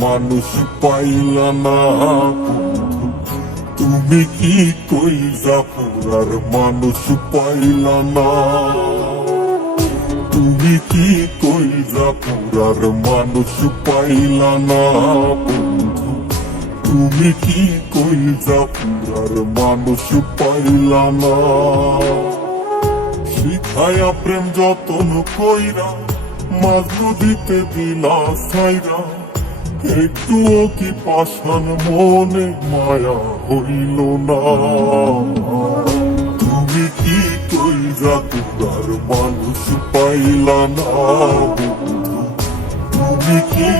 মানুষ পাইলা না। তুমি কি কই জাফরার মানুষ পাইলা না? তুমি কি কই মানুষ পাইলা না? তুমি কি কই মানুষ পাইলা না? শিখায়া প্রেম যতন কইরা মাঝ দিতে দিলা সাইরা একটুও কি পাষাণ মনে মায়া হইল না। তুমি কি তৈ জাতুরার মানুষ পাইলা না তুমি কি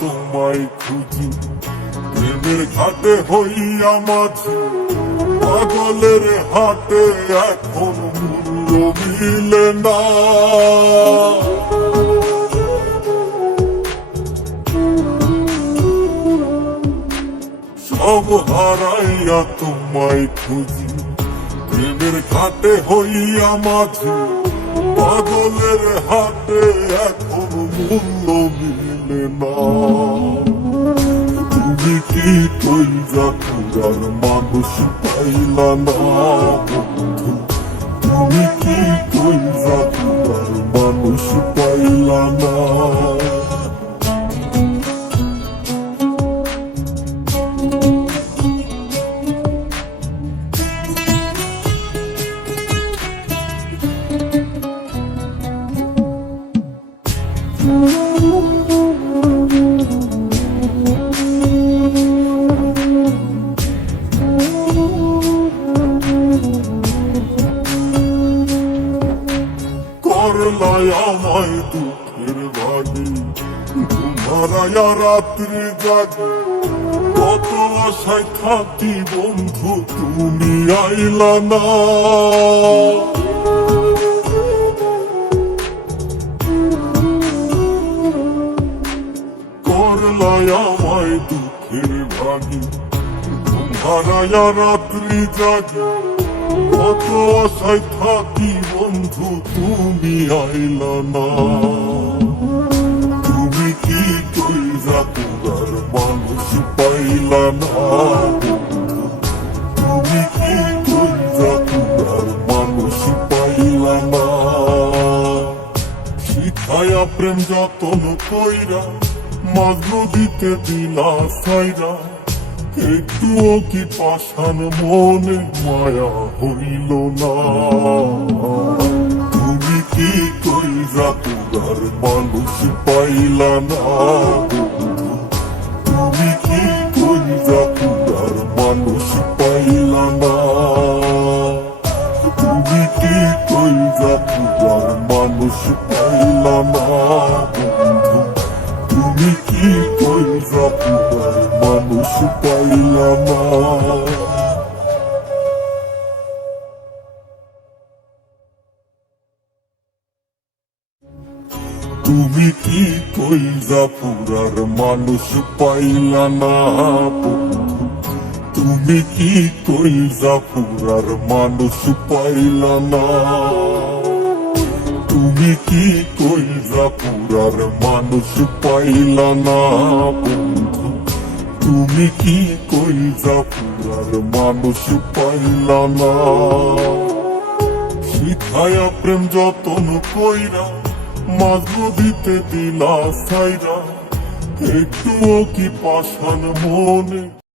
তোমায় খুঁজি। প্রেমের ঘাটে হইয়া মাঝি পাগলের হাটে এখন মূল্য মিলে না। সব হারাইয়া তোমায় খুঁজি। প্রেমের ঘাটে হইয়া মাঝি পাগলের হাতে এখন মূল্য মিলে না। তুমি কি কই যাকুরার মানুষ পাইলা না। তুমি কি করলায় আমায় দুঃখের বাড়ি ঘুমারায়া রাত্রি জাগি। কত আশায় থাকি বন্ধু, তুমি আইলা না। করলায় আমায় দুঃখের ভাগি ঘুমারায়া রাত্রি জাগি। কত আশায় থাকি বন্ধু, তুমি আইলা না। তুমি কি কই জাতুরার মানুষ পাইলা না? তুমি কি কই জাতুরার মানুষ পাইলা না? শিখায়া প্রেম যতন কইরা, মাঝ নদীতে দিলা সাইরা একটুও কি পাষাণ মনে মায়া হইল না? তুমি কি কই জাতুরার মানুষ পাইলা না? তুমি কি কই জাফুরার মানুষ পাইলা না তুমি কি কই জাফুরার মানুষ পাইলা না তুমি কি কই জাফুরার মানুষ পাইলা না তুমি কি কই জাফুরার মানুষ পাইলা না শিখায়া প্রেম যতন কইরা মাঝ নদীতে দিলা সাইরা একটুও কি পাশান মনে?